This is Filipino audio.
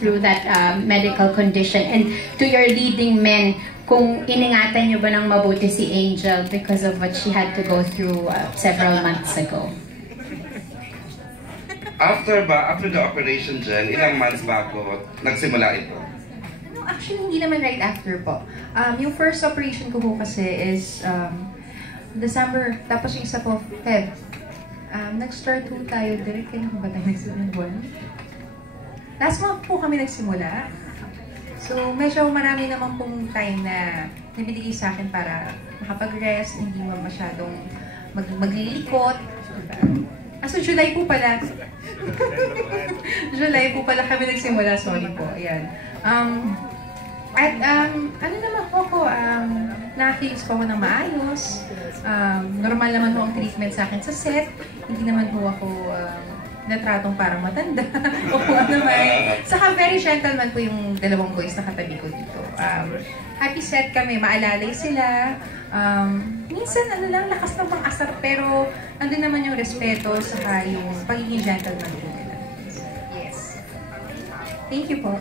through that medical condition, and to your leading men, kung iningatan nyo ba ng mabuti si Angel because of what she had to go through several months ago? After the operation dyan, ilang months bago nagsimula ito? Actually, hindi naman right after po. Yung first operation ko po kasi is December, tapos yung isa po, Feb. Nag-start po tayo, direct kailan ko ba tayo nagsimula? Last month po kami nagsimula. So, medyo marami naman pong time na nabibigay sa akin para makapag-rest, hindi mo masyadong maglilikot. So, July po pala. July po pala kami nagsimula, sorry po. Ayan. Ano naman po ako, nakakilos po ako ng maayos. Normal naman po ang treatment sa akin sa set. Hindi naman po ako natratong parang matanda o kung ano man. Saka very gentleman po yung dalawang boys na katabi ko dito. Happy set kami, maalalay sila. Minsan ano lang, lakas ng pang-asar, pero andun naman yung respeto saka yung pagiging gentleman po nila. Yes. Thank you po.